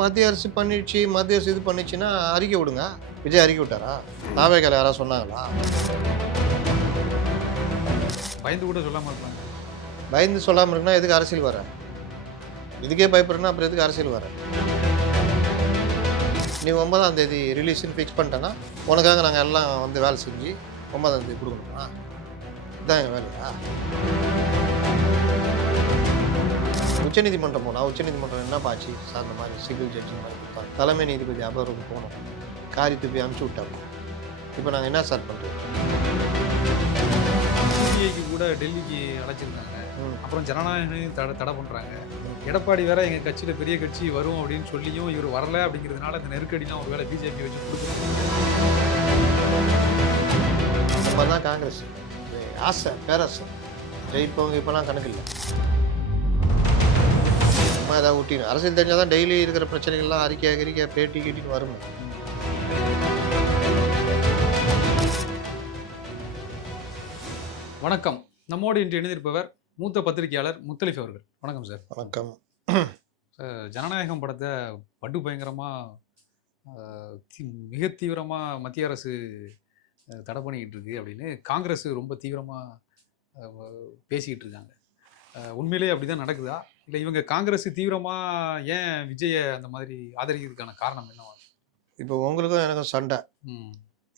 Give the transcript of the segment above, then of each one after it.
மத்திய அரசு பண்ணிடுச்சு, மத்திய அரசு இது பண்ணிச்சுன்னா அறிக்கை விடுங்க. விஜய் அறிக்கை விட்டாரா? தாவேக்கால யாராவது சொன்னாங்களா? பயந்து கூட சொல்லாமல் இருப்பாங்க. பயந்து சொல்லாமல் இருக்குன்னா எதுக்கு அரசியல் வர? இதுக்கே பயப்படுறேன்னா அப்புறம் எதுக்கு அரசியல் வர? நீ 9ஆம் தேதி ரிலீஸ்ன்னு ஃபிக்ஸ் பண்ணிட்டேன்னா உனக்காக நாங்கள் எல்லாம் வந்து வேலை செஞ்சு 9ஆம் தேதி கொடுக்கணுமா? இதுதான் எங்கள் வேலையா? உச்சநீதிமன்றம் போனால் உச்சநீதிமன்றம் என்ன பாச்சு சார் இந்த மாதிரி சிவில் ஜட்ஜி மாதிரி கொடுத்தாங்க. தலைமை நீதிபதி அமர்வுக்கு போனோம், காரியத்தை போய் அனுப்பிச்சி விட்டாங்க. இப்போ நாங்கள் என்ன சார் பண்ணுறோம்? சிபிஐக்கு கூட டெல்லிக்கு அழைச்சிருந்தாங்க. அப்புறம் ஜனநாயகம் தடை பண்ணுறாங்க. எடப்பாடி வேற எங்கள் கட்சியில் பெரிய கட்சி வரும் அப்படின்னு சொல்லியும் இவர் வரல அப்படிங்கிறதுனால இந்த நெருக்கடிலாம் ஒரு வேளை பிஜேபி வச்சு கொடுக்குறாங்க. நம்ம தான் காங்கிரஸ் ஆசை பேராசை ஜெயிப்பவங்க இப்போலாம் கணக்கு இல்லை. சும்மா ஏதாவது ஊட்டின்னு அரசியல் தெரிஞ்சால் தான் டெய்லி இருக்கிற பிரச்சனைகள்லாம் அறிக்கை பேட்டி கீட்டின்னு வரும். வணக்கம். நம்மோடு இன்று இணைந்திருப்பவர் மூத்த பத்திரிகையாளர் முத்தலிஃப் அவர்கள். வணக்கம் சார். வணக்கம். ஜனநாயகம் படத்தை படு பயங்கரமாக மிக தீவிரமாக மத்திய அரசு தடை பண்ணிக்கிட்டு இருக்கு அப்படின்னு காங்கிரஸ் ரொம்ப தீவிரமாக பேசிக்கிட்டு இருக்காங்க. உண்மையிலே அப்படி தான் நடக்குதா? இல்லை இவங்க காங்கிரஸ் தீவிரமாக ஏன் விஜயை அந்த மாதிரி ஆதரிக்கிறதுக்கான காரணம் என்னவா? இப்போ உங்களுக்கும் எனக்கும் சண்டை.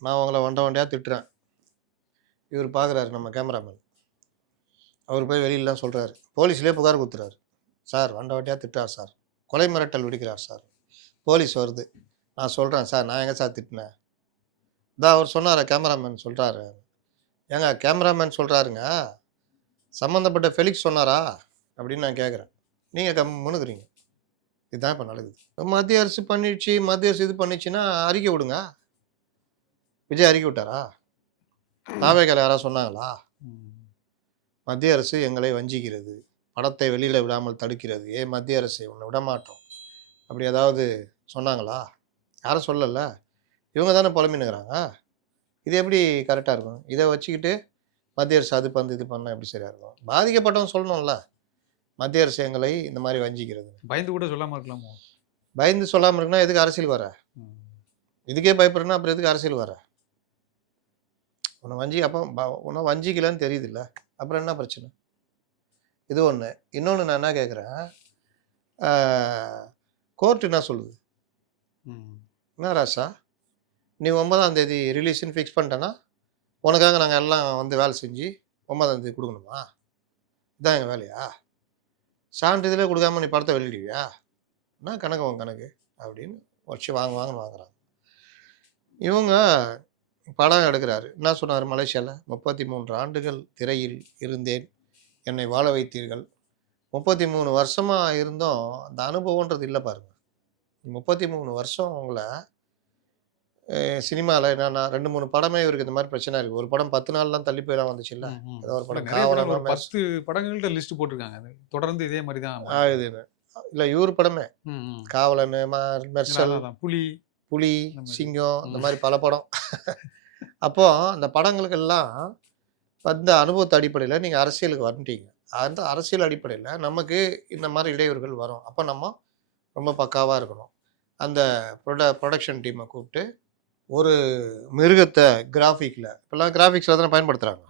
நான் உங்களை வண்டையாக திட்டுறேன். இவர் பார்க்குறாரு நம்ம கேமராமேன். அவர் போய் வெளியிலலாம் சொல்கிறாரு, போலீஸ்லேயே புகார் கொடுத்துறாரு. சார் வண்டையாக திட்டுறார் சார், கொலை மிரட்டல் விடுக்கிறார் சார். போலீஸ் வருது. நான் சொல்கிறேன் சார் நான் எங்கே சார் திட்டினேன்? இதான் அவர் சொன்னார், கேமராமேன் சொல்கிறாரு. ஏங்க கேமராமேன் சொல்கிறாருங்க, சம்மந்தப்பட்ட ஃபெலிக்ஸ் சொன்னாரா அப்படின்னு நான் கேட்குறேன். நீங்கள் முணுக்குறீங்க. இதுதான் இப்போ நடக்குது. மத்திய அரசு பண்ணிடுச்சு, மத்திய அரசு இது பண்ணிச்சுன்னா அறிக்கை விடுங்க. விஜய் அறிக்கை விட்டாரா? தாவேக்கால யாராவது சொன்னாங்களா? மத்திய அரசு எங்களை வஞ்சிக்கிறது, படத்தை வெளியில் விடாமல் தடுக்கிறது, மத்திய அரசு உன்னை விடமாட்டோம் அப்படி ஏதாவது சொன்னாங்களா? யாரும் சொல்லலை. இவங்க தானே புலம்பினுங்கிறாங்க. இது எப்படி கரெக்டாக இருக்கும்? இதை வச்சுக்கிட்டு மத்திய அரசு அது பண்ணு இது பண்ணால் எப்படி சரியாக இருக்கும்? பாதிக்கப்பட்டவங்க சொல்லணும்ல, மத்திய அரசு எங்களை இந்த மாதிரி வஞ்சிக்கிறது. பயந்து கூட சொல்லாமல் இருக்கலாமோ? பயந்து சொல்லாமல் இருக்குன்னா எதுக்கு அரசியல் வர? இதுக்கே பயப்படுறேன்னா அப்புறம் எதுக்கு அரசியல் வர? உன்னை வஞ்சிக்கலன்னு தெரியுது இல்லை, அப்புறம் என்ன பிரச்சனை? இது ஒன்று. இன்னொன்று நான் என்ன கேட்குறேன், கோர்ட்டு என்ன சொல்லுது? என்ன ராசா, நீ 9ஆம் தேதி ரிலீஸ்ன்னு ஃபிக்ஸ் பண்ணிட்டேன்னா உனக்காக நாங்கள் எல்லாம் வந்து வேலை செஞ்சு 9ஆம் தேதி கொடுக்கணுமா? இதுதான் எங்கள் வேலையா? சான்றிதழே கொடுக்காம நீ படத்தை வெளியிடுவியா? என்ன கணக்கு உன் கணக்கு அப்படின்னு வச்சு வாங்குவாங்கன்னு வாங்குறாங்க. இவங்க படம் எடுக்கிறாரு. என்ன சொன்னார்? மலேசியாவில் 33 ஆண்டுகள் திரையில் இருந்தேன், என்னை வாழ வைத்தீர்கள். 33 வருஷமாக இருந்தோம், அந்த அனுபவன்றது இல்லை பாருங்க. 33 வருஷம் உங்களை சினிமாவில் என்னன்னா 2-3 படமே இவருக்கு இந்த மாதிரி பிரச்சனை இருக்குது. ஒரு படம் 10 நாள்லாம் தள்ளி போயெல்லாம் வந்துச்சு இல்லை? ஏதோ ஒரு படம் 10 படங்கள்ட்ட லிஸ்ட் போட்டிருக்காங்க. தொடர்ந்து இதே மாதிரி தான் ஆகுதுன்னு இல்லை. இவர் படமே காவலன், மெர்சல், புலி, சிங்கம், இந்த மாதிரி பல படம். அப்போது அந்த படங்களுக்கெல்லாம் வந்து அனுபவத்து அடிப்படையில் நீங்கள் அரசியலுக்கு வந்துட்டீங்க. அந்த அரசியல் அடிப்படையில் நமக்கு இந்த மாதிரி இடையூறுகள் வரும். அப்போ நம்ம ரொம்ப பக்காவாக இருக்கணும். அந்த ப்ரொடக்ஷன் டீமை கூப்பிட்டு ஒரு மிருகத்தை கிராஃபிக்கில், இப்போல்லாம் கிராஃபிக்ஸில் தானே பயன்படுத்துகிறாங்க,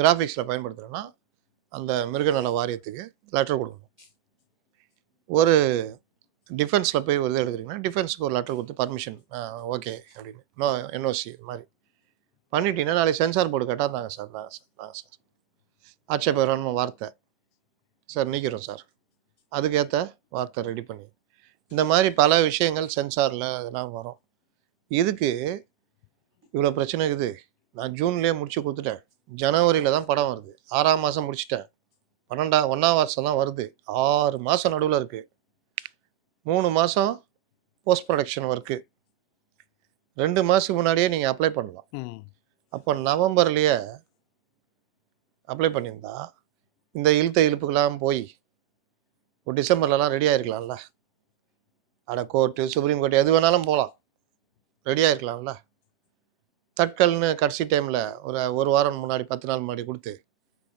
கிராஃபிக்ஸில் பயன்படுத்துகிறோன்னா அந்த மிருக நல வாரியத்துக்கு லெட்டர் கொடுக்கணும். ஒரு டிஃபென்ஸில் போய் ஒரு இது எடுக்கிறீங்கன்னா டிஃபென்ஸுக்கு ஒரு லெட்டர் கொடுத்து பர்மிஷன் ஓகே அப்படின்னு என்ஓசி இது மாதிரி பண்ணிட்டீங்கன்னா நாளைக்கு சென்சார் போர்டு கேட்டால் தாங்க சார் ஆட்சேபகரமான வார்த்தை சார் நீக்கிறோம் சார், அதுக்கேற்ற வார்த்தை ரெடி பண்ணி, இந்த மாதிரி பல விஷயங்கள் சென்சாரில் இதெல்லாம் வரும். இதுக்கு இவ்வளோ பிரச்சனை இருக்குது. நான் ஜூன்லேயே முடிச்சு கொடுத்துட்டேன், ஜனவரியில் தான் படம் வருது, 6ஆம் மாதம் முடிச்சிட்டேன், 1ஆம் மாதம் தான் வருது, 6 மாதம் நடுவில் இருக்குது, 3 மாதம் போஸ்ட் ப்ரொடக்ஷன் ஒர்க்கு, 2 மாதத்துக்கு முன்னாடியே நீங்கள் அப்ளை பண்ணலாம். அப்போ நவம்பர்லேயே அப்ளை பண்ணியிருந்தா இந்த இழுப்புக்கெல்லாம் போய் ஒரு டிசம்பர்லலாம் ரெடி ஆகிருக்கலாம்ல. கோர்ட்டு, சுப்ரீம் கோர்ட்டு எது வேணாலும் போகலாம், ரெடி ஆகிருக்கலாம்ல. தட்கல்னு கடைசி டைமில் ஒரு வாரம் முன்னாடி 10 நாள் முன்னாடி கொடுத்து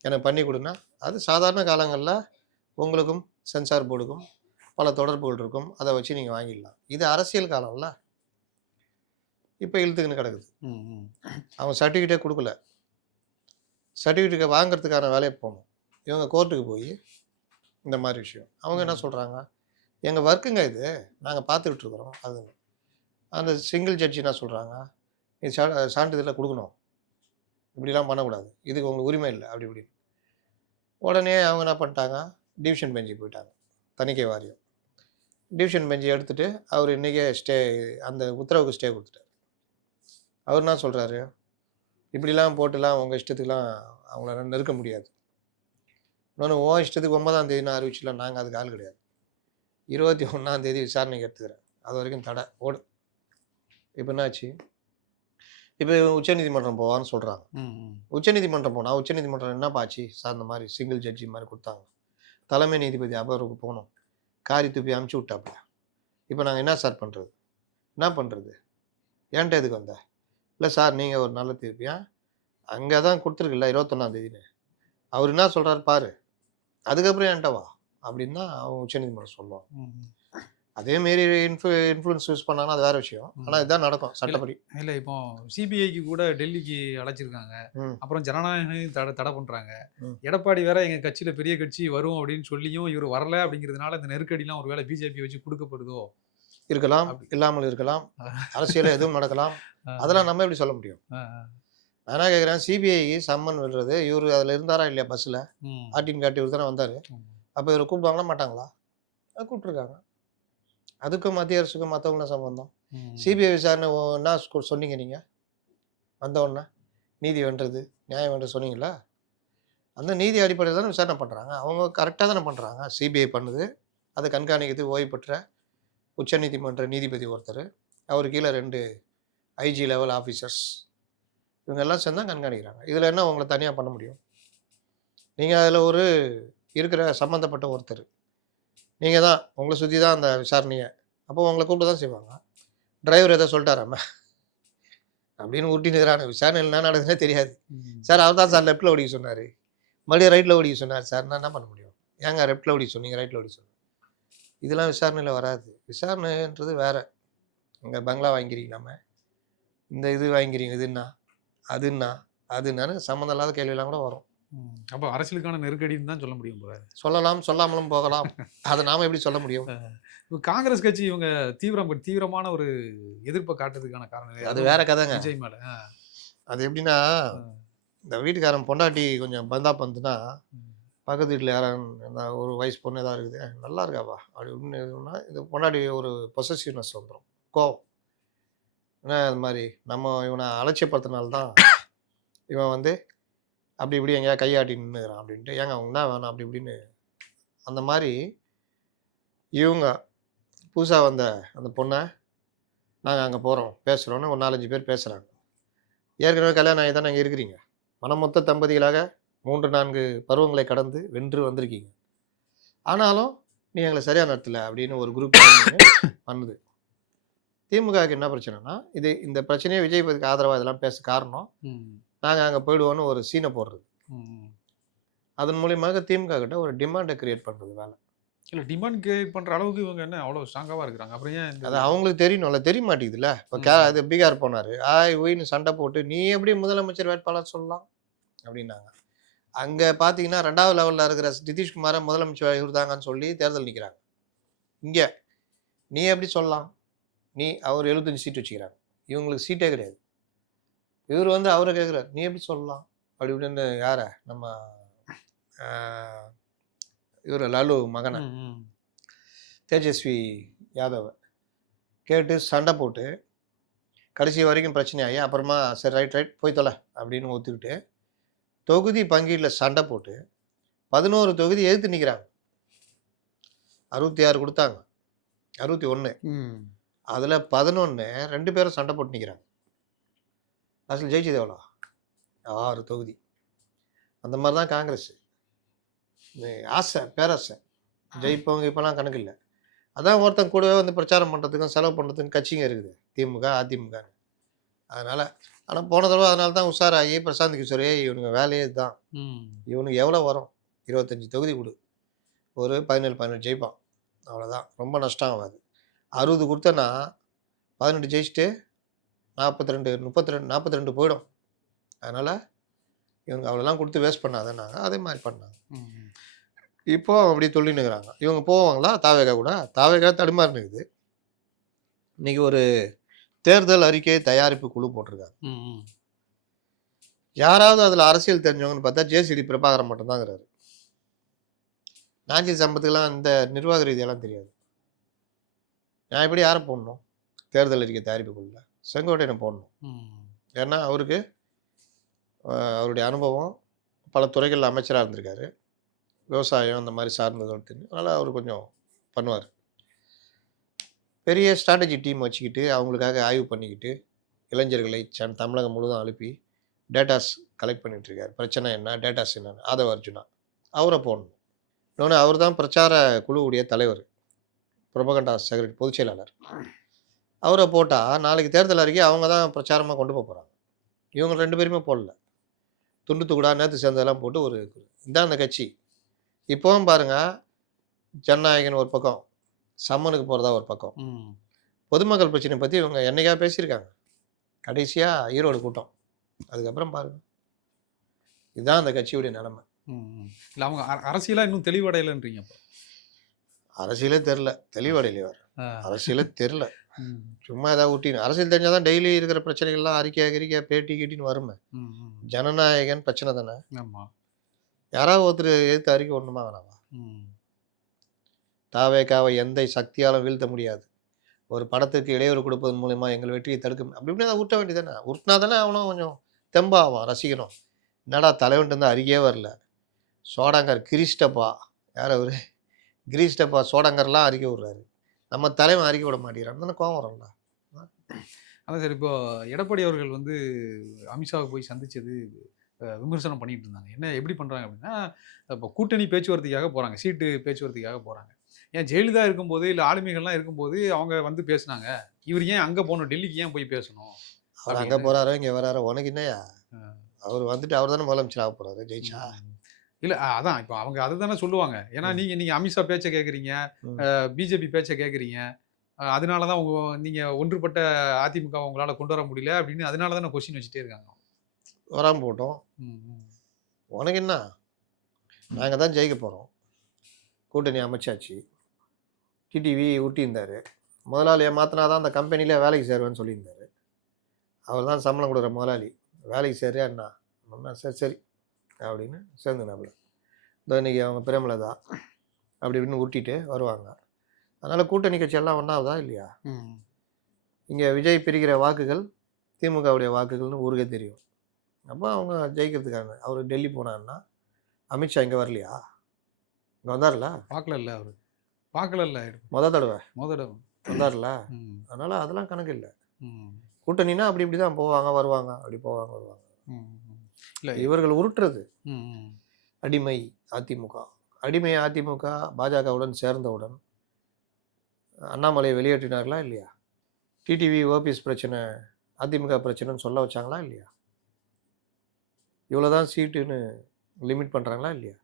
எனக்கு பண்ணி கொடுன்னா அது சாதாரண காலங்களில் உங்களுக்கும் சென்சார் போர்டுக்கும் பல தொடர்புகள் இருக்கும். அதை வச்சு நீங்கள் வாங்கிடலாம். இது அரசியல் காலம்ல. இப்போ இழுத்துக்கின்னு கிடக்குது. அவன் சர்டிஃபிகேட்டே கொடுக்கல. சர்டிஃபிகேட் வாங்குறதுக்கான வேலையை போகணும். இவங்க கோர்ட்டுக்கு போய் இந்த மாதிரி விஷயம். அவங்க என்ன சொல்கிறாங்க, எங்கள் ஒர்க்குங்க இது, நாங்கள் பார்த்துக்கிட்டு இருக்கிறோம். அது அந்த சிங்கிள் ஜட்ஜி என்ன சொல்கிறாங்க, இது சான்றிதழை கொடுக்கணும், இப்படிலாம் பண்ணக்கூடாது, இதுக்கு உங்களுக்கு உரிமை இல்லை, அப்படி இப்படி. உடனே அவங்க என்ன பண்ணிட்டாங்க, டிவிஷன் பெஞ்சுக்கு போயிட்டாங்க. தணிக்கை வாரியம் டிவிஷன் பெஞ்சு எடுத்துகிட்டு அவர் இன்றைக்கே ஸ்டே, அந்த உத்தரவுக்கு ஸ்டே கொடுத்துட்டார். அவர் என்ன சொல்கிறாரு, இப்படிலாம் போட்டுலாம் உங்கள் இஷ்டத்துக்குலாம் அவங்கள நெருக்க முடியாது. இன்னொன்று, இஷ்டத்துக்கு 9ஆம் தேதி நான் அறிவிச்சிடலாம், நாங்கள் அதுக்கு ஆள் கிடையாது. 21ஆம் தேதி விசாரணைக்கு எடுத்துக்கிறேன், அது வரைக்கும் தடை ஓடு. இப்போ என்னாச்சு, இப்போ உச்சநீதிமன்றம் போவான்னு சொல்கிறாங்க. உச்சநீதிமன்றம் போனால் உச்சநீதிமன்றம் என்ன பாச்சு சார், இந்த மாதிரி சிங்கிள் ஜட்ஜி மாதிரி கொடுத்தாங்க, தலைமை நீதிபதி அமர்வுக்கு போகணும், காரி துப்பி அமுச்சு விட்டாப்புல. இப்போ நாங்கள் என்ன சார் பண்ணுறது, என்ன பண்ணுறது, ஏன்ட்ட எதுக்கு வந்த? இல்லை சார், நீங்கள் ஒரு நல்ல தீர்ப்பியா அங்கே தான் கொடுத்துருக்குல்ல 21ஆம் தேதின்னு, அவர் என்ன சொல்கிறாரு பாரு, அதுக்கப்புறம் ஏன்ட்ட வா அப்படின்னு தான் அவன் உச்சநீதிமன்றம் சொல்லுவான். அதேமாரி இன்ஃப்ளூயன்ஸ் யூஸ் பண்ணாங்கன்னா அது வேற விஷயம். ஆனால் இதுதான் நடக்கும் சட்டப்படி. இல்லை, இப்போ சிபிஐக்கு கூட டெல்லிக்கு அழைச்சிருக்காங்க. அப்புறம் ஜனநாயகம் தடை பண்ணுறாங்க. எடப்பாடி வேற எங்கள் கட்சியில் பெரிய கட்சி வரும் அப்படின்னு சொல்லியும் இவர் வரல அப்படிங்கிறதுனால இந்த நெருக்கடிலாம் ஒரு வேளை பிஜேபி வச்சு கொடுக்கப்படுதோ? இருக்கலாம், இல்லாமல் இருக்கலாம், அரசியல் எதுவும் நடக்கலாம். அதெல்லாம் நம்ம எப்படி சொல்ல முடியும்? நான் என்ன கேட்குறேன், சிபிஐ சம்மன் விடுறது, இவர் அதில் இருந்தாரா இல்லையா பஸ்ஸில், ஆர்டின் காட்டி இவர் தானே வந்தார். அப்போ இவர் கூப்பிடுவாங்களா மாட்டாங்களா? கூப்பிட்ருக்காங்க. அதுக்கும் மத்திய அரசுக்கும் மற்றவங்களும் சம்பந்தம். சிபிஐ விசாரணை என்ன சொன்னீங்க நீங்கள் வந்தவுடனே, நீதி வென்றது நியாயம் வென்றது சொன்னீங்களா? அந்த நீதி அடிப்படையில் தானே விசாரணை பண்ணுறாங்க. அவங்க கரெக்டாக தானே பண்ணுறாங்க. சிபிஐ பண்ணுது, அதை கண்காணிக்கிறது ஓய்வு பெற்ற உச்சநீதிமன்ற நீதிபதி ஒருத்தர், அவர் கீழே 2 ஐஜி லெவல் ஆஃபீஸர்ஸ், இவங்க எல்லாம் சேர்ந்து தான் கண்காணிக்கிறாங்க. இதில் என்ன உங்களை தனியாக பண்ண முடியும்? நீங்கள் அதில் ஒரு இருக்கிற சம்மந்தப்பட்ட ஒருத்தர், நீங்கள் தான், உங்களை சுற்றி தான் அந்த விசாரணையை, அப்போ உங்களை கூப்பிட்டு தான் செய்வாங்க. டிரைவர் எதை சொல்லிட்டாராம அப்படின்னு ஊட்டி நிற்கிறான, விசாரணை என்ன நடக்குதுன்னே தெரியாது. சார் அவர் தான் சார் லெஃப்ட்டில் ஓடிக்க சொன்னார், மறுபடியும் ரைட்டில் ஓடிக்க சொன்னார் சார், நான் என்ன பண்ண முடியும்? ஏங்க லெஃப்ட்டில் ஓடிக்க சொன்னீங்க, ரைட்டில் ஓடிக்க சொன்னீங்க? இதெல்லாம் விசாரணையில் வராது. விசாரணைன்றது வேறு. இங்கே பங்களா வாங்கிக்கிறீங்களாம, இந்த இது வாங்கிக்கிறீங்க, இதுன்னா அதுன்னு சம்மந்தம் இல்லாத கேள்வியெல்லாம் கூட வரும். அப்போ அரசியலுக்கான நெருக்கடின்னு தான் சொல்ல முடியும். சொல்லலாம், சொல்லாமலும் போகலாம். அதை நாம எப்படி சொல்ல முடியும்? காங்கிரஸ் கட்சி இவங்க தீவிரமான ஒரு எதிர்ப்பை காட்டுறதுக்கான காரணம் அது வேற கதைங்க. விஜய் மேல அது எப்படின்னா, இந்த வீட்டுக்காரன் பொண்டாட்டி கொஞ்சம் பந்தா பந்துனா, பக்கத்து வீட்டில் யாராவது ஒரு வயசு பொண்ணு ஏதாவது இருக்குது, நல்லா இருக்காப்பா அப்படின்னு இந்த பொண்டாட்டி ஒரு பொசசிவ்னஸ் வந்துடும், கோவம். ஏன்னா அது மாதிரி நம்ம இவனை அலட்சியப்படுத்தினால்தான் இவன் வந்து அப்படி இப்படி எங்கேயா கையாட்டி நின்றுக்கிறான் அப்படின்ட்டு, ஏங்க அவங்க தான் வேணாம் அப்படி இப்படின்னு. அந்த மாதிரி இவங்க புதுசாக வந்த அந்த பொண்ணை நாங்கள் அங்கே போகிறோம் பேசுகிறோன்னு ஒரு 4-5 பேர் பேசுகிறாங்க. ஏற்கனவே கல்யாணம் ஆகி தானே அங்கே இருக்கிறீங்க, மனமொத்த தம்பதிகளாக 3-4 பருவங்களை கடந்து வென்று வந்திருக்கீங்க. ஆனாலும் நீ எங்களை சரியாக நடத்தலை அப்படின்னு ஒரு குரூப் பண்ணுது. திமுகவுக்கு என்ன பிரச்சனைனா, இந்த பிரச்சனையை விஜய்பதிக்கு ஆதரவாக இதெல்லாம் பேச காரணம், நாங்கள் அங்கே போயிடுவோன்னு ஒரு சீனை போடுறது. அதன் மூலியமாக திமுக கிட்ட ஒரு டிமாண்டை கிரியேட் பண்ணுறது வேலை. இல்லை, டிமாண்ட் கிரியேட் பண்ணுற அளவுக்கு இவங்க என்ன அவ்வளோ ஸ்ட்ராங்காக இருக்கிறாங்க? அப்புறம் ஏன் அது அவங்களுக்கு தெரியணும்ல, தெரிய மாட்டேங்குதுல்ல. இப்போ அது பீகார் போனார், ஒயின்னு சண்டை போட்டு நீ எப்படி முதலமைச்சர் வேட்பாளர் சொல்லலாம் அப்படின்னாங்க. அங்கே பார்த்தீங்கன்னா 2வது லெவலில் இருக்கிற நிதிஷ்குமாரை முதலமைச்சர் இருந்தாங்கன்னு சொல்லி தேர்தல் நிற்கிறாங்க. இங்கே நீ எப்படி சொல்லலாம்? அவர் 75 சீட் வச்சுக்கிறாங்க, இவங்களுக்கு சீட்டே கிடையாது. இவர் வந்து அவரை கேட்குறாரு, நீ எப்படி சொல்லலாம் அப்படி இப்படின்னு. யாரை? நம்ம இவர் லாலு மகனை தேஜஸ்வி யாதவை கேட்டு சண்டை போட்டு கடைசி வரைக்கும் பிரச்சனையாகி அப்புறமா சரி ரைட் போய் தொலை அப்படின்னு ஒத்துக்கிட்டு தொகுதி பங்கீட்டில் சண்டை போட்டு 11 தொகுதி எதிர்த்து நிற்கிறாங்க. 66 கொடுத்தாங்க, 61. அதில் 11 2 பேரும் சண்டை போட்டு நிற்கிறாங்க. அசல் ஜெயிச்சது எவ்வளோ? 6 தொகுதி. அந்த மாதிரி தான் காங்கிரஸ். ஆசை, பேராசை, ஜெயிப்பவங்க இப்போலாம் கணக்கு இல்லை. அதான் ஒருத்தன் கூடவே வந்து பிரச்சாரம் பண்ணுறதுக்கும் செலவு பண்ணுறதுக்கும் கட்சிங்க இருக்குது, திமுக அதிமுக. அதனால் ஆனால் போன தடவை அதனால தான் உஷாராகி பிரசாந்த் கிஷோரே இவனுங்க வேலையே தான், இவனுக்கு எவ்வளோ வரும், 25 தொகுதி கொடு, ஒரு 17 ஜெயிப்பான், அவ்வளோதான். ரொம்ப நஷ்டம் ஆகாது. 60 கொடுத்தேன்னா 18 ஜெயிச்சுட்டு 42 32 42 போயிடும். அதனால் இவங்க அவ்வளோலாம் கொடுத்து வேஸ்ட் பண்ணாதன்னாங்க. அதே மாதிரி பண்ணாங்க. இப்போ அப்படி சொல்லின்னுக்குறாங்க. இவங்க போவாங்களா தாவேகா கூட? தாவேகா தடுமாறினுக்குது. இன்னைக்கு ஒரு தேர்தல் அறிக்கை தயாரிப்பு குழு போட்டிருக்காங்க. யாராவது அதில் அரசியல் தெரிஞ்சவங்கன்னு பார்த்தா ஜேசிடி பிரபாகரன் மட்டும்தாங்கிறாரு. நாஞ்சில் சம்பத்துக்கெல்லாம் இந்த நிர்வாக ரீதியெல்லாம் தெரியாது. நான் எப்படி யாரை போடணும் தேர்தல் அறிக்கை தயாரிப்புக்குள்ள? செங்கோட்டையனை போடணும். ஏன்னா அவருக்கு அவருடைய அனுபவம் பல துறைகளில் அமைச்சராக இருந்திருக்காரு. விவசாயம் அந்த மாதிரி சார்ந்ததோடு தெரியும். அதனால் அவர் கொஞ்சம் பண்ணுவார். பெரிய ஸ்ட்ராட்டஜி டீம் வச்சுக்கிட்டு அவங்களுக்காக ஆய்வு பண்ணிக்கிட்டு இளைஞர்களை தமிழகம் முழுவதும் அனுப்பி டேட்டாஸ் கலெக்ட் பண்ணிகிட்ருக்கார். பிரச்சனை என்ன, டேட்டாஸ் என்னன்னு. ஆதவ அர்ஜுனா அவரை போடணும். இன்னொன்று அவர் தான் பிரச்சார குழுவுடைய தலைவர், புரபகண்டா செக்ரட்டரி, பொதுச் செயலாளர். அவரை போட்டால் நாளைக்கு தேர்தல் அறிக்கை அவங்க தான் பிரச்சாரமாக கொண்டு போக போகிறாங்க. இவங்க 2 பேருமே போடல. துண்டு துக்குடா நேற்று சேர்ந்ததெல்லாம் போட்டு ஒரு இதான் அந்த கட்சி. இப்போவும் பாருங்கள், ஜனநாயகன் ஒரு பக்கம், சம்மனுக்கு போகிறதா ஒரு பக்கம். பொதுமக்கள் பிரச்சனை பற்றி இவங்க என்னைக்கா பேசியிருக்காங்க? கடைசியாக ஈரோடு கூட்டம். அதுக்கப்புறம் பாருங்கள், இதுதான் அந்த கட்சியுடைய நிலைமை. இல்லை அவங்க அரசியலாக இன்னும் தெளிவடையலைன்றீங்க? அரசியலே தெரில, தெளிவடையில அரசியலே தெரில. சும்மா ஏதாவது ஊட்டின்னு அரசியல் தெரிஞ்சால் தான் டெய்லி இருக்கிற பிரச்சனைகள்லாம் அறிக்கை பேட்டி கீட்டின்னு வருமே. ஜனநாயகன் பிரச்சனை தானே. யாராவது ஒருத்தர் எதிர்த்து அறிக்கை ஒன்றுமா வேணாமா? தாவேகாவை எந்த சக்தியாலும் வீழ்த்த முடியாது. ஒரு படத்துக்கு இடையூறு கொடுப்பதன் மூலமா எங்கள் வெற்றியை தடுக்கும் அப்படி இப்படி அதை உருட்ட வேண்டியதானே. உருட்டினா தானே அவனும் கொஞ்சம் தெம்பாவான், ரசிக்கணும். என்னடா தலைவன்ட்டு இருந்தால் அறிக்கையே வரல. சோடாங்கர் கிரீஸ்டப்பா, யார் அவர் கிரீஸ்டப்பா சோடாங்கர்லாம் அறிக்கை விடுறாரு. நம்ம தலைவன் அறிக்கை விட மாட்டேங்கிறான்னு தானே கோவம் வரும்ல. அதான் சார், இப்போ எடப்பாடி அவர்கள் வந்து அமித்ஷாவை போய் சந்திச்சது விமர்சனம் பண்ணிட்டு இருந்தாங்க. என்ன எப்படி பண்ணுறாங்க அப்படின்னா, இப்போ கூட்டணி பேச்சுவார்த்தைக்காக போகிறாங்க, சீட்டு பேச்சுவார்த்தைக்காக போகிறாங்க. ஏன் ஜெயலலிதா இருக்கும்போது இல்லை ஆளுமைகள்லாம் இருக்கும்போது அவங்க வந்து பேசுனாங்க, இவர் ஏன் அங்கே போகணும், டெல்லிக்கு ஏன் போய் பேசணும்? அவர் அங்கே போகிறாரோ இங்கே வராரோ உனக்கு என்னையா? அவர் வந்துட்டு அவர் தானே முதலமைச்சர் ஆக போகிறாரு ஜெயிச்சா. இல்லை அதான் இப்போ அவங்க அதை தானே சொல்லுவாங்க. ஏன்னா நீங்கள் அமித்ஷா பேச்சை கேட்குறீங்க, பிஜேபி பேச்சை கேட்குறீங்க, அதனால தான் நீங்கள் ஒன்றுபட்ட அதிமுக உங்களால் கொண்டு வர முடியல அப்படின்னு அதனால தான் கொஸ்டின் வச்சுட்டே இருக்காங்க. வராமல் போட்டோம், உனக்கு என்ன? நாங்கள் தான் ஜெயிக்க போகிறோம். கூட்டணி அமைச்சாச்சு. டிடிவி ஊட்டியிருந்தார். முதலாளியை மாற்றினா தான் அந்த கம்பெனியில் வேலைக்கு சேருவேன்னு சொல்லியிருந்தார். அவர் தான் சம்பளம் கொடுக்குற முதலாளி. வேலைக்கு சேரியா என்ன? சரி சரி அப்படின்னு சேர்ந்துனாப்புல. இந்த இன்றைக்கி அவங்க பிரேமலதா அப்படி இப்படின்னு ஊட்டிட்டு வருவாங்க. அதனால் கூட்டணி கட்சியெல்லாம் ஒன்றாவதா இல்லையா? இங்கே விஜய் பிரிக்கிற வாக்குகள் திமுகவுடைய வாக்குகள்னு ஊருக்கே தெரியும். அப்போ அவங்க ஜெயிக்கிறதுக்கான அவர் டெல்லி போனான்னா அமித்ஷா இங்கே வரலையா? இங்கே வந்தார்ல? பார்க்கல அவர் பார்க்கல. தடவை வந்தார்ல. அதனால் அதெல்லாம் கணக்கு இல்லை. கூட்டணினா அப்படி இப்படி தான் போவாங்க வருவாங்க, அப்படி போவாங்க வருவாங்க. இல்லை இவர்கள் உருட்டுறது அடிமை அதிமுக. அடிமை அதிமுக பாஜகவுடன் சேர்ந்தவுடன் அண்ணாமலையை வெளியேற்றினார்களா இல்லையா? டிடிவி ஓபிஎஸ் பிரச்சனை அதிமுக பிரச்சனைன்னு சொல்ல வச்சாங்களா இல்லையா? இவ்வளோதான் சீட்டுன்னு லிமிட் பண்ணுறாங்களா இல்லையா?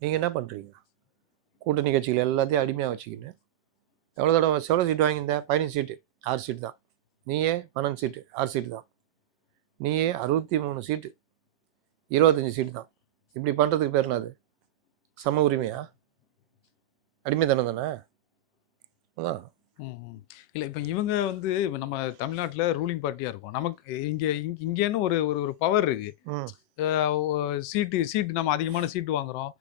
நீங்கள் என்ன பண்ணுறீங்க? கூட்டணி கட்சிகள் எல்லாத்தையும் அடிமையாக வச்சுக்கின்னு எவ்வளோ சீட்டு வாங்கியிருந்த? 15 சீட்டு, 6 சீட்டு தான். நீயே 12 சீட்டு, 6 சீட்டு தான். நீயே 63 சீட்டு, 25 சீட்டு தான். இப்படி பண்ணுறதுக்கு பேர் என்னது? சம உரிமையா? அடிமைத்தனம் தானே. அதான். இல்லை இப்போ இவங்க வந்து நம்ம தமிழ்நாட்டில் ரூலிங் பார்ட்டியாக இருக்கும். நமக்கு இங்கேன்னு ஒரு பவர் இருக்குது. சீட்டு நம்ம அதிகமான சீட்டு வாங்குகிறோம்,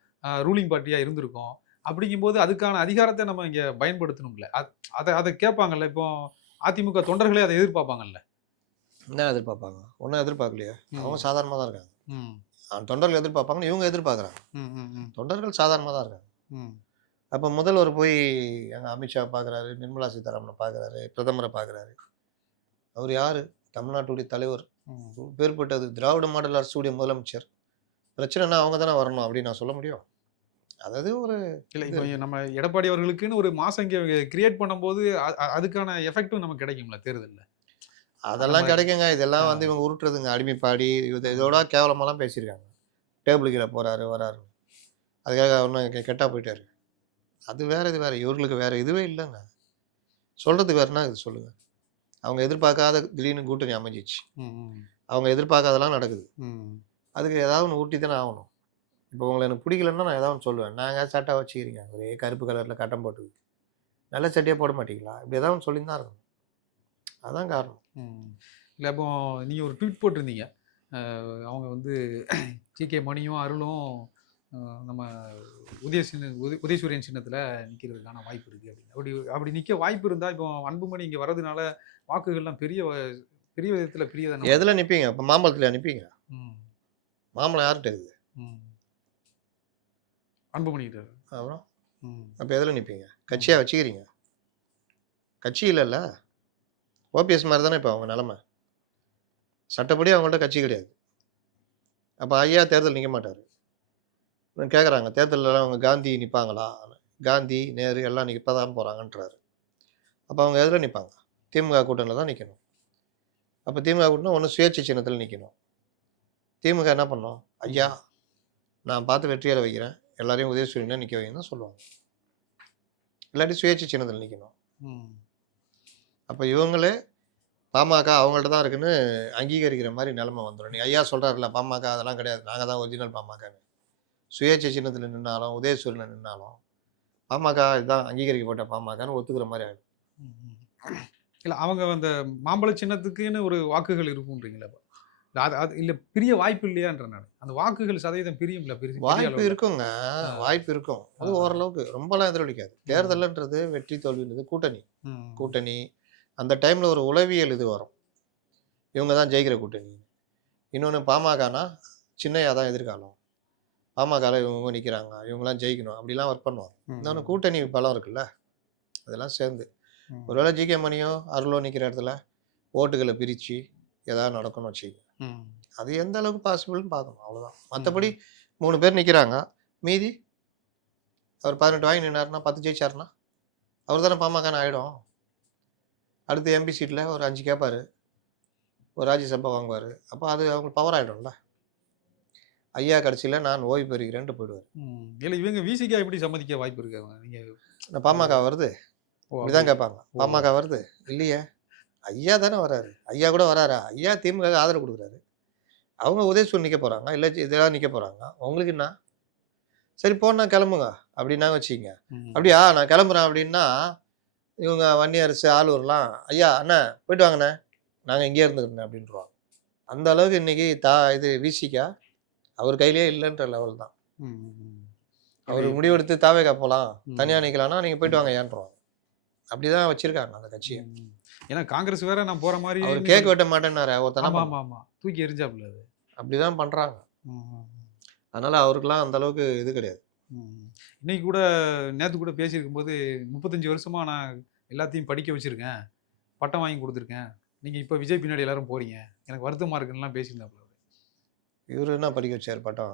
ரூலிங் பார்ட்டியாக இருந்திருக்கோம். அப்படிங்கும்போது அதுக்கான அதிகாரத்தை நம்ம இங்கே பயன்படுத்தணும்ல. அதை கேட்பாங்கல்ல. இப்போ அதிமுக தொண்டர்களே அதை எதிர்பார்ப்பாங்கல்ல. என்ன எதிர்பார்ப்பாங்க? ஒன்றும் எதிர்பார்க்கலையே. அவங்க சாதாரணமாக தான் இருக்காங்க. தொண்டர்கள் எதிர்பார்ப்பாங்க, இவங்க எதிர்பார்க்குறாங்க. தொண்டர்கள் சாதாரணமாக தான் இருக்காங்க. அப்போ முதல்வர் போய் எங்கள் அமித்ஷா பார்க்குறாரு, நிர்மலா சீதாராமனை பார்க்குறாரு, பிரதமரை பார்க்குறாரு. அவர் யார்? தமிழ்நாட்டுடைய தலைவர், பேர்பட்டது திராவிட மாடல் அரசுடைய முதலமைச்சர். பிரச்சனைனா அவங்க தானே வரணும் அப்படின்னு நான் சொல்ல முடியும். அதாவது ஒரு இல்லை இப்போ நம்ம எடப்பாடி அவர்களுக்குன்னு ஒரு மாதம் இங்கே கிரியேட் பண்ணும்போது அதுக்கான எஃபெக்டும் நமக்கு கிடைக்கும்ல தேர்தலில். அதெல்லாம் கிடைக்குங்க. இதெல்லாம் வந்து இவங்க உருட்டுறதுங்க. அடிமைப்பாடி இதோட கேவலமாலாம் பேசியிருக்காங்க. டேபிள் கீழே போகிறாரு வராரு, அதுக்காக ஒன்றும் கெட்டா போயிட்டாரு. அது வேற, இது வேற. இவர்களுக்கு வேற இதுவே இல்லைங்க. சொல்றது வேறனா இது சொல்லுங்க. அவங்க எதிர்பார்க்காத திடீர்னு கூட்டணி அமைஞ்சிச்சு. ம், ம், அவங்க எதிர்பார்க்காதெல்லாம் நடக்குது. ம், அதுக்கு ஏதாவது ஒண்ணு ஊட்டி தானே ஆகணும். இப்போ உங்கள எனக்கு பிடிக்கலன்னா நான் ஏதாவது ஒண்ணு சொல்லுவேன். நாங்க சட்டை வச்சுக்கிறீங்க. ஒரே கருப்பு கலர்ல கட்டம் போட்டு. நல்ல சட்டையே போட மாட்டீங்களா? இப்படி ஏதாவது ஒண்ணு சொல்லின்னு தான் இருக்கணும். அதான் காரணம். ம். இல்ல அப்போ நீங்க ஒரு ட்வீட் போட்டிருந்தீங்க. அவங்க வந்து ஜி.கே. மணியும், அருளும் நம்ம உதயசூரியன் சின்னத்துல நிக்கிறதுக்கான வாய்ப்பு இருக்கு அப்படின்னு. அப்படி அப்படி நிக்க வாய்ப்பு இருந்தா, இப்போ அன்புமணி இங்க வர்றதுனால வாக்குகள்லாம் பெரிய விதத்துல பிரியதானே? எதுல நிப்பீங்க? இப்ப மாம்பழத்திலயா நிப்பீங்க? ம், மாம்பழம் யார்கிட்ட இருக்குது? ம். அன்புமணி கிட்ட. அப்புறம்? ம், அப்ப எதுல நிப்பீங்க? கட்சியா வச்சுக்கிறீங்க? கட்சி இல்லல்ல. ஓபிஎஸ் மாரி தானே இப்ப அவங்க நெலைமை. சட்டப்படி அவங்கள்ட்ட கட்சி கிடையாது. அப்ப ஐயா தேர்தல் நிக்க மாட்டாரு. கேட்குறாங்க, தேர்தல்லலாம் அவங்க காந்தி நிப்பாங்களா? காந்தி, நேரு எல்லாம் நிக்க தான் போறாங்கன்றாரு. அப்ப அவங்க எதுல நிப்பாங்க? திமுக கூட்டணியில தான் நிக்கணும். அப்ப திமுக கூட்டணினா ஒண்ணு சுயேட்சை சின்னத்துல நிக்கணும். திமுக என்ன பண்ணும்? ஐயா, நான் பார்த்து வெற்றியாள வைக்கிறேன். எல்லாரையும் உதயசூரியனா நிக்க வைங்கன்னு தான் சொல்லுவாங்க. இல்லாட்டி சுயேட்சை சின்னத்துல நிக்கணும். ம், அப்ப இவங்களே பாமக அவங்கள்ட்ட தான் இருக்குன்னு அங்கீகரிக்கிற மாரி நெலைமை வந்துரும். நீங்க ஐயா சொல்றாருல்ல, பாமக அதெல்லாம் கிடையாது. நாங்க தான் ஒரிஜினல் பாமகன்னு. சுயேட்சை சின்னத்துல நின்னாலும், உதயசூரியன்ல நின்னாலும், பாமக இதுதான் அங்கீகரிக்கப்பட்ட பாமகன்னு ஒத்துக்கிற மாரி ஆயிடும். ம், ம். இல்ல அவங்க அந்த மாம்பழ சின்னத்துக்குன்னு ஒரு வாக்குகள் இருக்கும்ன்றீங்களா? அப்ப? இல்ல அது அது இல்ல பிரிய வாய்ப்பு இல்லையான்ற நான். அந்த வாக்குகள் சதவீதம் பிரியும்ல பெரிய வாய்ப்பு அளவுல. இருக்குங்க. ஆ, வாய்ப்பு இருக்கும். ஆ, அது ஆ. ஓரளவுக்கு. ரொம்பலாம் எதிரொலிக்காது. ம், தேர்தல்ன்றது வெற்றி தோல்வின்றது கூட்டணி. ம், கூட்டணி அந்த டைம்ல ஒரு உளவியல் இது வரும். இவங்க தான் ஜெயிக்கிற கூட்டணி. இன்னொன்னு பாமகனா, சின்னையா தான் எதிர்காலம். பாமகல இவங்க நிக்கிறாங்க. இவங்கலாம் ஜெயிக்கணும். அப்படிலாம் ஒர்க் பண்ணுவாங்க. இன்னொன்னு ம், கூட்டணி பலம் இருக்குல்ல. அதெல்லாம் சேர்ந்து. ம், ஒருவேளை ஜி.கே. மணியோ, அருளோ நிக்கிற இடத்துல ஓட்டுகள பிரிச்சு ஏதாவது நடக்கும்னு வச்சுக்கங்க. ம், அது எந்த அளவுக்கு பாசிபிள்னு பார்க்கணும். அவ்வளோதான். மத்தபடி ம், 3 பேர் நிக்கிறாங்க. மீதி அவர் 18 வாங்கி நின்னாருன்னா, 10 ஜெயிச்சாருன்னா, அவர் தானே பாமகன்னு ஆயிடும். அடுத்து எம்பி சீட்ல ஒரு 5 கேட்பாரு. ஒரு ராஜ்யசபா வாங்குவாரு. அப்ப அது அவங்களுக்கு பவர் ஆயிடும்ல. ஐயா கடைசியில நான் ஓய்வு பெறுகிறேன்ட்டு போயிடுவாரு. ம். இல்ல இவங்க விசிகா எப்படி சம்மதிக்க வாய்ப்பு இருக்கு? நீங்க இந்த பாமக வருது. ஓ அப்படி. இப்படிதான் கேட்பாங்க. ஓ. பாமக வருது. இல்லையே. ஐயா தானே வராரு. ஐயா கூட வராரா? ஐயா திமுகவுக்கு ஆதரவு குடுக்குறாரு. அவங்க உதயசூரியன் நிக்க போறாங்க. இல்ல இதெல்லாம் நிக்க போறாங்க. உங்களுக்கு என்ன? சரி போன்னா கிளம்புங்க. அப்படின்னாங்க வச்சுக்கங்க. ம். அப்படியா நான் கிளம்புறேன் அப்படின்னா, இவங்க வன்னியரசு, ஆளூர்லாம், ஐயா அண்ணா போயிட்டு வாங்கண்ணே. நாங்க இங்கேயே இருந்துக்கிறோண்ணே அப்படின்ருவாங்க. அந்த அளவுக்கு இன்னைக்கு இது விசிகா அவர் கையிலேயே இல்லன்ற லெவல் தான். ம், ம். அவரு இது முடிவெடுத்து தாவேக்கா போலாம். ம். தனியா நிக்கலாம்னா, நீங்க போயிட்டு வாங்க ஏன்றுவாங்க. அப்படிதான் வச்சிருக்காங்க அந்த கட்சிய. ம். ஏன்னா காங்கிரஸ் வேற நான் போற அவரு மாரின்னு கேக் வெட்ட மாட்டேன்னாரே ஒருத்தன் என்ன ஆமா, பண்ணான்? ஆமா, ஆமா. தூக்கி எறிஞ்சாப்புல அது. அப்படிதான் பண்றாங்க. ம், ம், அதனால அவருக்கெல்லாம் அந்த அளவுக்கு இது கிடையாது. ம். இன்னைக்கு கூட நேத்து கூட பேசியிருக்கும்போது 35 வருஷமா நான் எல்லாத்தையும் படிக்க வச்சிருக்கேன். பட்டம் வாங்கி குடுத்துருக்கேன். நீங்க இப்ப விஜய் பின்னாடி எல்லாரும் போறீங்க. எனக்கு வருத்தமா இருக்குன்னுலாம் பேசியிருந்தாப்புல அவரு. இவரு என்ன படிக்க வச்சாரு பட்டம்?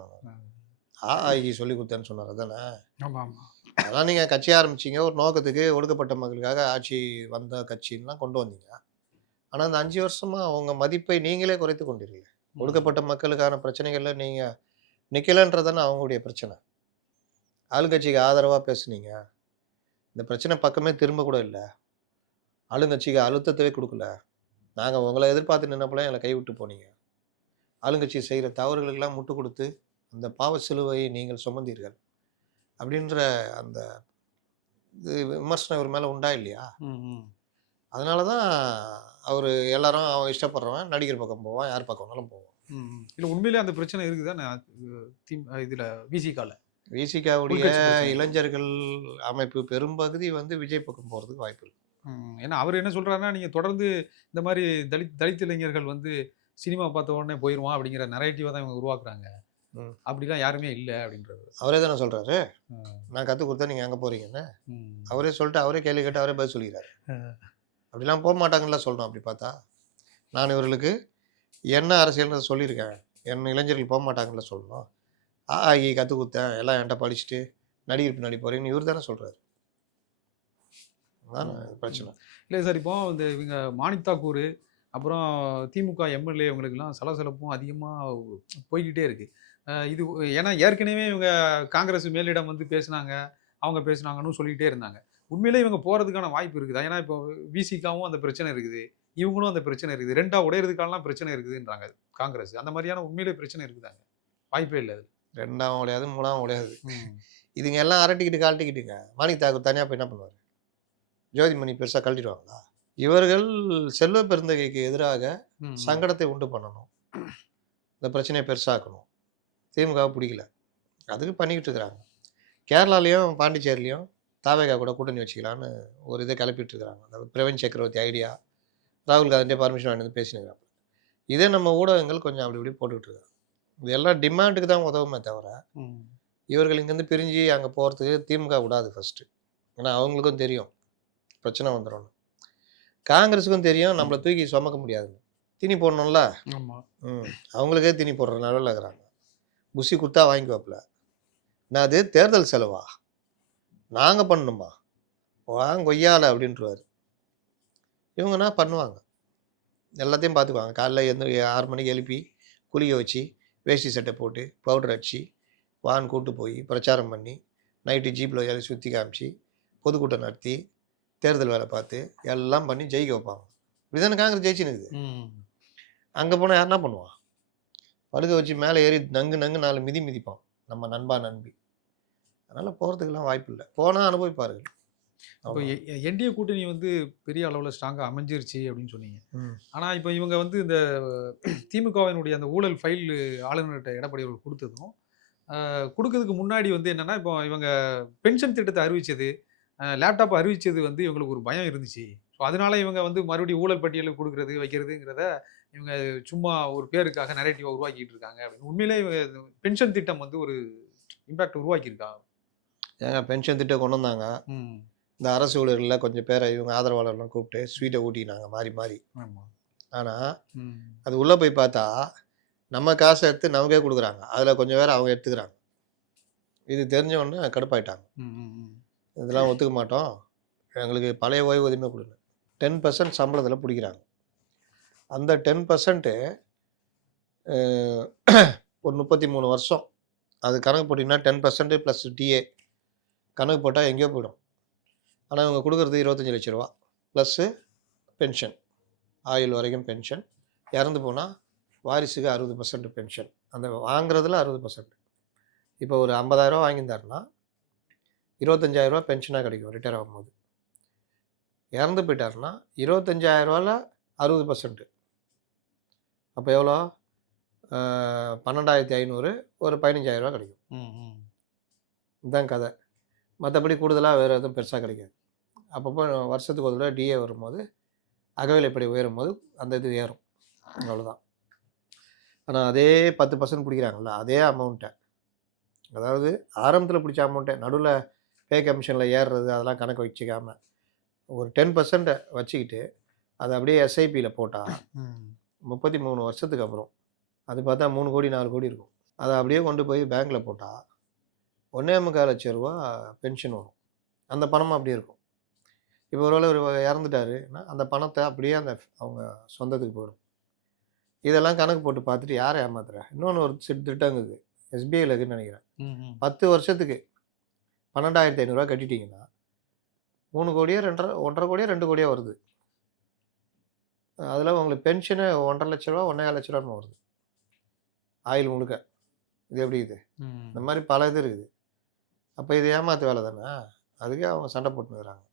ஆ, ஆ, இ சொல்லிக் குடுத்தேன்னு சொன்னாரு அதானே? ஆமா, ஆமா. அதான் நீங்க கட்சி ஆரம்பிச்சீங்க. ஒரு நோக்கத்துக்கு ஒடுக்கப்பட்ட மக்களுக்காக ஆட்சி வந்த கட்சின்லாம் கொண்டு வந்தீங்க. ஆனா இந்த 5 வருஷமா உங்க மதிப்பை நீங்களே குறைத்துக் கொண்டீர்கள். ம். ஒடுக்கப்பட்ட மக்களுக்கான பிரச்சனைகள்ல நீங்க நிக்கலன்றது தானே அவங்களுடைய பிரச்சனை. ஆளுங்கட்சிக்கு ஆதரவா பேசுனீங்க. இந்த பிரச்சனை பக்கமே திரும்ப கூட இல்ல. ஆளுங்கட்சிக்கு அழுத்தத்தவே குடுக்கல. நாங்க உங்கள எதிர்பார்த்து நின்னப்பலாம் எங்கள கைவிட்டு போனீங்க. ஆளுங்கட்சி செய்ற தவறுகளுக்கெல்லாம் முட்டுக் குடுத்து, அந்த பாவ சிலுவையை நீங்கள் சுமந்தீர்கள். அப்படின்ற அந்த விமர்சனம் இவர் மேல உண்டா இல்லையா? ம், ம். அதனால தான் அவரு எல்லாரும் அவன் இஷ்டப்படுறவன் நடிகர் பக்கம் போவான். யார் பக்கம் வேணாலும் போவான். ம். இல்ல உண்மையிலேயே அந்த பிரச்சனை இருக்குதானே? இதுல விசிகால. விசிகாவுடைய உள்கட்சி பிரச்சனை. இளைஞர்கள் அமைப்பு பெரும்பகுதி வந்து விஜய் பக்கம் போறதுக்கு வாய்ப்பு இருக்கு. ம். ஏன்னா அவரு என்ன சொல்றாருன்னா, நீங்க தொடர்ந்து இந்த மாரி தலித் இளைஞர்கள் வந்து சினிமா பார்த்த உடனே போயிருவான் அப்படிங்கிற நரேட்டிவ தான் இவங்க உருவாக்குறாங்க. ம். அப்படிலாம் யாருமே இல்ல அப்படின்றாரு. அவரே தானே சொல்றாரு. ம். நான் கத்துக் குடுத்தா நீங்க எங்க போறீங்கன்னு. ம். அவரே சொல்லிட்டு, அவரே கேள்வி கேட்டு அவரே பதில் சொல்லிக்கிறாரு. அ. அப்படிலாம் போமாட்டாங்கன்னுல சொல்லணும் அப்படி பார்த்தா. நான் இவர்களுக்கு என்ன அரசியல்ன்றத சொல்லியிருக்கேன். என் இளைஞர்கள் போமாட்டாங்கன்னுல சொல்லணும். ஆ, ஆ, இ கத்துக் குடுத்தேன். எல்லாம் என்ட்ட படிச்சுட்டு நடிகர் பின்னாடி போறீங்கன்னு இவரு தானே சொல்றாரு. அதானே பிரச்சனை. இல்ல சார் இப்போ இந்த இவங்க மாணிக் தாக்கூர், அப்புறம் திமுக எம்எல்ஏ இவங்களுக்கெல்லாம் சலசலப்பும் அதிகமா போய்க்கிட்டே இருக்கு. இது ஏன்னா ஏற்கனவே இவங்க காங்கிரஸ் மேலிடம் வந்து பேசுனாங்க. அவங்க பேசுனாங்கன்னு சொல்லிக்கிட்டே இருந்தாங்க. உண்மையிலே இவங்க போறதுக்கான வாய்ப்பு இருக்குதா? ஏன்னா இப்போ விசிகாவும் அந்த பிரச்சனை இருக்குது. இவங்களும் அந்த பிரச்சனை இருக்குது. 2ஆ உடையறதுக்கானலாம் பிரச்சனை இருக்குதுன்றாங்க காங்கிரஸ். அந்த மாரியான உண்மையிலே பிரச்சனை இருக்குதாங்க? வாய்ப்பே இல்ல அதுல. 2ஆவும் உடையாது, 3ஆவும் உடையாது. ம். இதுங்க எல்லாம் அரட்டிக்கிட்டு கழட்டிக்கிட்டுங்க. மாணிக் தாக்கூர் தனியா போய் என்ன பண்ணுவாரு? ஜோதிமணி பெருசா கழட்டிடுவாங்களா? இவர்கள் செல்வ பெருந்தகைக்கு எதிராக ம். சங்கடத்தை உண்டு பண்ணணும். இந்த பிரச்சனையை பெருசாக்கணும். திமுகவை பிடிக்கல. அதுக்கு பண்ணிக்கிட்டு இருக்கிறாங்க. கேரளாலயும், பாண்டிச்சேரியிலயும் தாவேகா கூட கூட்டணி வச்சுக்கலான்னு ஒரு இதை கிளப்பிட்டு இருக்கிறாங்க. அந்த பிரவீன் சக்கரவர்த்தி ஐடியா, ராகுல் காந்தியே பர்மிஷன் வாங்கிட்டு வந்து பேசினுக்கிறாங்க. இதே நம்ம ஊடகங்கள் கொஞ்சம் அப்படி இப்படி போட்டுக்கிட்டு இருக்காங்க. இது எல்லாம் டிமாண்டுக்கு தான் உதவுமே தவிர, ம். இவர்கள் இங்கேருந்து பிரிஞ்சு அங்கே போகிறதுக்கு திமுக விடாது ஃபஸ்ட்டு. ஏன்னா அவங்களுக்கும் தெரியும் பிரச்சனை வந்துடும்னு. காங்கிரஸுக்கும் தெரியும் நம்மளை தூக்கி சுமக்க முடியாதுன்னு. தீனி போடணும்ல. ஆமா. அவங்களுக்கே தீனி போடுற நிலவில் இருக்கிறாங்க. புசி குத்தா வாங்கிக்குவாப்புல. நான் அது தேர்தல் செலவா? நாங்கள் பண்ணணுமா? வாங்க கொய்யால அப்படின்ட்டுருவாரு. இவங்க என்ன பண்ணுவாங்க? எல்லாத்தையும் பார்த்துக்குவாங்க. காலைல 6 மணிக்கு எழுப்பி குளிக்க வச்சு வேஷ்டி சட்டை போட்டு பவுடர் அடித்து வான் கூட்டு போய் பிரச்சாரம் பண்ணி நைட்டு ஜீப்பில் ஏறி சுற்றி காமிச்சு பொதுக்கூட்டம் நடத்தி தேர்தல் வேலை பார்த்து எல்லாம் பண்ணி ஜெயிக்க வைப்பாங்க. இப்படிதானே காங்கிரஸ் ஜெயிச்சுன்னு இருக்குது. அங்கே போனால் யார் என்ன பண்ணுவான்? படுக்க வச்சு மேலே ஏறி நங்கு 4 மிதி மிதிப்பான் நம்ம நண்பா நண்பி. அதனால் போகிறதுக்கெல்லாம் வாய்ப்பு இல்லை. போனால் அனுபவிப்பார்கள். இப்போ என்டிஏ கூட்டணி வந்து பெரிய அளவில் ஸ்ட்ராங்காக அமைஞ்சிருச்சு அப்படின்னு சொன்னீங்க. ஆனால் இப்போ இவங்க வந்து இந்த திமுகவினுடைய அந்த ஊழல் ஃபைல் ஆளுநர்கிட்ட எடப்பாடி அவர்கள் கொடுத்ததும் கொடுக்கறதுக்கு முன்னாடி வந்து என்னன்னா, இப்போ இவங்க பென்ஷன் திட்டத்தை அறிவிச்சது, லேப்டாப் அறிவிச்சது வந்து இவங்களுக்கு ஒரு பயம் இருந்துச்சு. ஸோ அதனால இவங்க வந்து மறுபடியும் ஊழல் பட்டியலுக்கு கொடுக்குறது வைக்கிறதுங்கிறத இவங்க சும்மா ஒரு பேருக்காக நரேட்டிவாக உருவாக்கிட்டு இருக்காங்க அப்படின்னு. உண்மையிலே இவங்க பென்ஷன் திட்டம் வந்து ஒரு இம்பாக்ட் உருவாக்கியிருக்கா? ஏங்க பென்ஷன் திட்டம் கொண்டு வந்தாங்க. இந்த அரசு ஊழியர்களில் கொஞ்சம் பேரை இவங்க ஆதரவாளர்லாம் கூப்பிட்டு ஸ்வீட்டை ஊட்டினாங்க மாறி மாறி. ஆனால் அது உள்ளே போய் பார்த்தா நம்ம காசை எடுத்து நமக்கே கொடுக்குறாங்க. அதில் கொஞ்சம் பேர் அவங்க எடுத்துக்கிறாங்க. இது தெரிஞ்சவொடனே கடுப்பாயிட்டாங்க. இதெல்லாம் ஒத்துக்க மாட்டோம், எங்களுக்கு பழைய ஓய்வூதியமே கொடுங்க. 10% சம்பளத்தில் பிடிக்கிறாங்க. அந்த 10% ஒரு 33 வருஷம் அது கணக்கு போட்டிங்கன்னா 10% ப்ளஸ் டிஏ கணக்கு போட்டால் எங்கேயோ போயிடும். ஆனால் இவங்க கொடுக்குறது 25 லட்ச ரூபா ப்ளஸ்ஸு பென்ஷன், ஆயுள் வரைக்கும் பென்ஷன். இறந்து போனால் வாரிசுக்கு 60% பென்ஷன். அந்த வாங்குறதுல 60%. இப்போ ஒரு 50,000 வாங்கியிருந்தாருன்னா 25,000 பென்ஷனாக கிடைக்கும் ரிட்டையர் ஆகும்போது. இறந்து போயிட்டாருன்னா 25,000 60%. அப்போ எவ்வளோ? 12,500 ஒரு 15,000 கிடைக்கும். இதுதான் கதை. மற்றபடி கூடுதலாக வேறு எதுவும் பெருசாக கிடைக்காது. அப்பப்போ வருஷத்துக்கு ஒரு தடவை டிஏ வரும்போது அகவிலைப்படி உயரும்போது அந்த இது ஏறும், அவ்வளோதான். ஆனால் அதே 10% பிடிக்கிறாங்கல்ல, அதே அமௌண்ட்டை, அதாவது ஆரம்பத்தில் பிடிச்ச அமௌண்ட்டை நடுவில் பே கமிஷனில் ஏறுறது அதெல்லாம் கணக்கு வச்சுக்காமல் ஒரு 10% வச்சுக்கிட்டு அதை அப்படியே எஸ்ஐபியில் போட்டால் 33 வருஷத்துக்கு அப்புறம் அது பார்த்தா 3 கோடி 4 கோடி இருக்கும். அதை அப்படியே கொண்டு போய் பேங்க்கில் போட்டால் 1.25 லட்ச ரூபா பென்ஷன் வரும். அந்த பணமும் அப்படியே இருக்கும். இப்போ ஒருவேளை இறந்துட்டாருன்னா அந்த பணத்தை அப்படியே அந்த அவங்க சொந்தத்துக்கு போயிடும். இதெல்லாம் கணக்கு போட்டு பார்த்துட்டு யாரை ஏமாத்துற? இன்னொன்று ஒரு திட்டங்குது எஸ்பிஐயில் இருக்குன்னு நினைக்கிறேன். 10 வருஷத்துக்கு 12,500 கட்டிட்டீங்கன்னா 3 கோடியோ 1.5 கோடியோ 2 கோடியோ வருது. அதில் உங்களுக்கு பென்ஷனு 1.5 லட்ச ரூபா 1.5 லட்ச ரூபான்னு வருது ஆயுள் முழுக்க. இது எப்படி இது? இந்த மாதிரி பல இது இருக்குது. அப்போ இது ஏமாத்து வேலை தானே. அதுக்கு அவங்க சண்டை போட்டுக்கிறாங்க.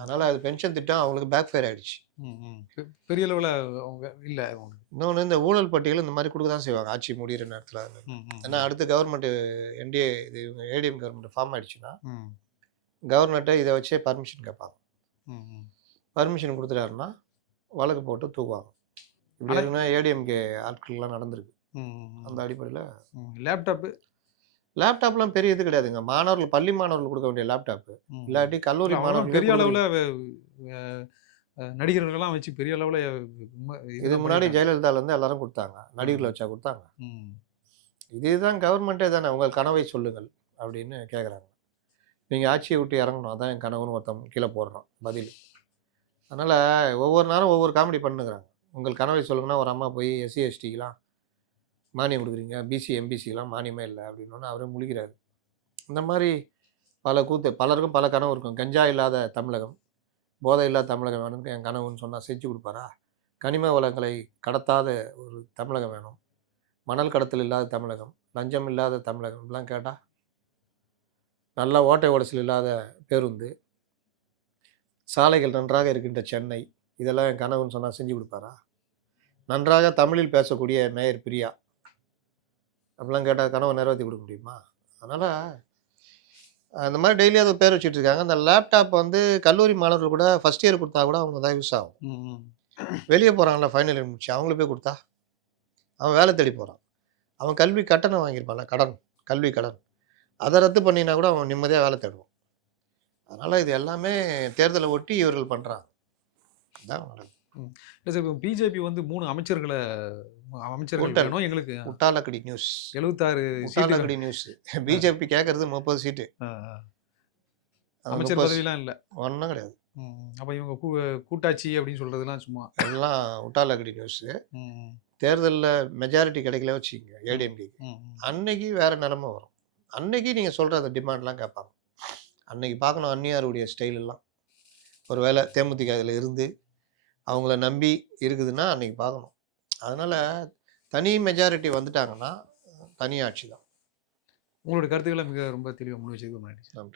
அதனால் அது பென்ஷன் திட்டம் அவங்களுக்கு பேக் ஃபயர் ஆகிடுச்சு. பெரிய அளவில் அவங்க இல்லை. இன்னொன்று இந்த ஊழல் பட்டியல் இந்த மாதிரி கொடுக்க தான் செய்வாங்க ஆட்சி முடிகிற நேரத்தில். ஏன்னா அடுத்து கவர்மெண்ட்டு என்டிஏ இது இவங்க ஏடிஎம் கவர்மெண்ட் ஃபார்ம் ஆகிடுச்சுன்னா கவர்மெண்ட்டை இதை வச்சே பர்மிஷன் கேட்பாங்க. பர்மிஷன் கொடுத்துட்டாருன்னா வழக்கு போட்டு தூக்குவாங்க. இப்படி இருக்குன்னா ஏடிஎம்கே ஆட்கள்லாம் நடந்திருக்கு. அந்த அடிப்படையில் லேப்டாப்லாம் பெரிய இது கிடையாதுங்க. மாணவர்கள், பள்ளி மாணவர்கள் கொடுக்க வேண்டிய லேப்டாப்பு, இல்லாட்டி கல்லூரி மாணவர்கள் பெரிய அளவில் நடிகர்கள்லாம் வச்சு பெரிய அளவில் இது முன்னாடி ஜெயலலிதாலேருந்து எல்லாரும் கொடுத்தாங்க. நடிகர்களை வச்சா கொடுத்தாங்க. இதுதான் கவர்மெண்ட்டே தானே உங்கள் கனவை சொல்லுங்கள் அப்படின்னு கேட்குறாங்க. நீங்கள் ஆட்சியை விட்டு இறங்கணும், அதான் என் கனவுன்னு ஒருத்தம் கீழே போடுறோம் பதில். அதனால் ஒவ்வொரு நாளும் ஒவ்வொரு காமெடி பண்ணுங்கிறாங்க. உங்கள் கனவை சொல்லுங்கன்னா ஒரு அம்மா போய் எஸ்சி எஸ்டிக்கெலாம் மானியம் கொடுக்குறீங்க, பிசி எம்பிசிக்கெலாம் மானியமே இல்லை அப்படின்னோன்னு அவரே முழிக்கிறாரு. இந்த மாதிரி பல கூத்து, பலருக்கும் பல கனவு இருக்கும். கஞ்சா இல்லாத தமிழகம், போதை இல்லாத தமிழகம் வேணும்னு என் கனவுன்னு சொன்னா செஞ்சு கொடுப்பாரா? கனிம வளங்களை கடத்தாத ஒரு தமிழகம் வேணும். மணல் கடத்தல் இல்லாத தமிழகம், லஞ்சம் இல்லாத தமிழகம் இப்படிலாம் கேட்டா, நல்ல ஓட்டை உடைச்சல் இல்லாத பேருந்து, சாலைகள் நன்றாக இருக்கின்ற சென்னை, இதெல்லாம் என் கனவுன்னு சொன்னா செஞ்சு கொடுப்பாரா? நன்றாக தமிழில் பேசக்கூடிய மேயர் பிரியா, அப்படிலாம் கேட்டா கனவை நிறைவேத்தி கொடுக்க முடியுமா? அதனால அந்த மாதிரி டெய்லி அது பேர் வச்சுட்டு இருக்காங்க. அந்த லேப்டாப் வந்து கல்லூரி மாணவர்கள் கூட ஃபர்ஸ்ட் இயர் கொடுத்தா கூட அவங்களுக்கு தான் யூஸ் ஆகும். ம். வெளியே போறாங்கல்ல ஃபைனல் இயர் முடிச்சு, அவங்களுக்கு போய் கொடுத்தா அவன் வேலை தேடி போறான். அவன் கல்வி கட்டணம் வாங்கியிருப்பான்ல, கடன், கல்வி கடன். அதை ரத்து பண்ணினா கூட அவன் நிம்மதியாக வேலை தேடுவான். அதனால இது எல்லாமே தேர்தலை ஒட்டி இவர்கள் பண்றாங்க. இதான் நடக்குது. இல்ல சார், இப்போ பிஜேபி வந்து 3 அமைச்சர்கள் ஊட்டல். வேணும் எங்களுக்கு உட்டாலக்கடி நியூஸ், 76 சீட்டு. உட்டாலக்கடி நியூஸ். பிஜேபி கேட்கறது 30 சீட்டு. அந்த அமைச்சர் 30 பதவிலாம் இல்லை. ஒன்றும் கிடையாது. அப்ப இவங்க கூட்டாட்சி அப்படின்னு சொல்றதுலாம் சும்மா. எல்லாம் உட்டாலக்கடி நியூஸ். ம். தேர்தலில் மெஜாரிட்டி கிடைக்கல வச்சுக்கோங்க ஏடிஎம்கேக்கு, ம். அன்னைக்கு வேற நிலைமை வரும். அன்னைக்கு நீங்கள் சொல்கிற அந்த டிமாண்ட்லாம் கேட்பாங்க. அன்னைக்கு பார்க்கணும் அந்நியாருடைய ஸ்டைல் எல்லாம். ஒருவேளை தேமுதிக இதில் இருந்து அவங்கள நம்பி இருக்குதுன்னா அன்னைக்கு பார்க்கணும். அதனால தனி மெஜாரிட்டி வந்துட்டாங்கன்னா தனி ஆட்சி தான். உங்களோட கருத்துக்களை மிக ரொம்ப தெளிவாக முன் வச்சதுக்கு நன்றி. நன்றி.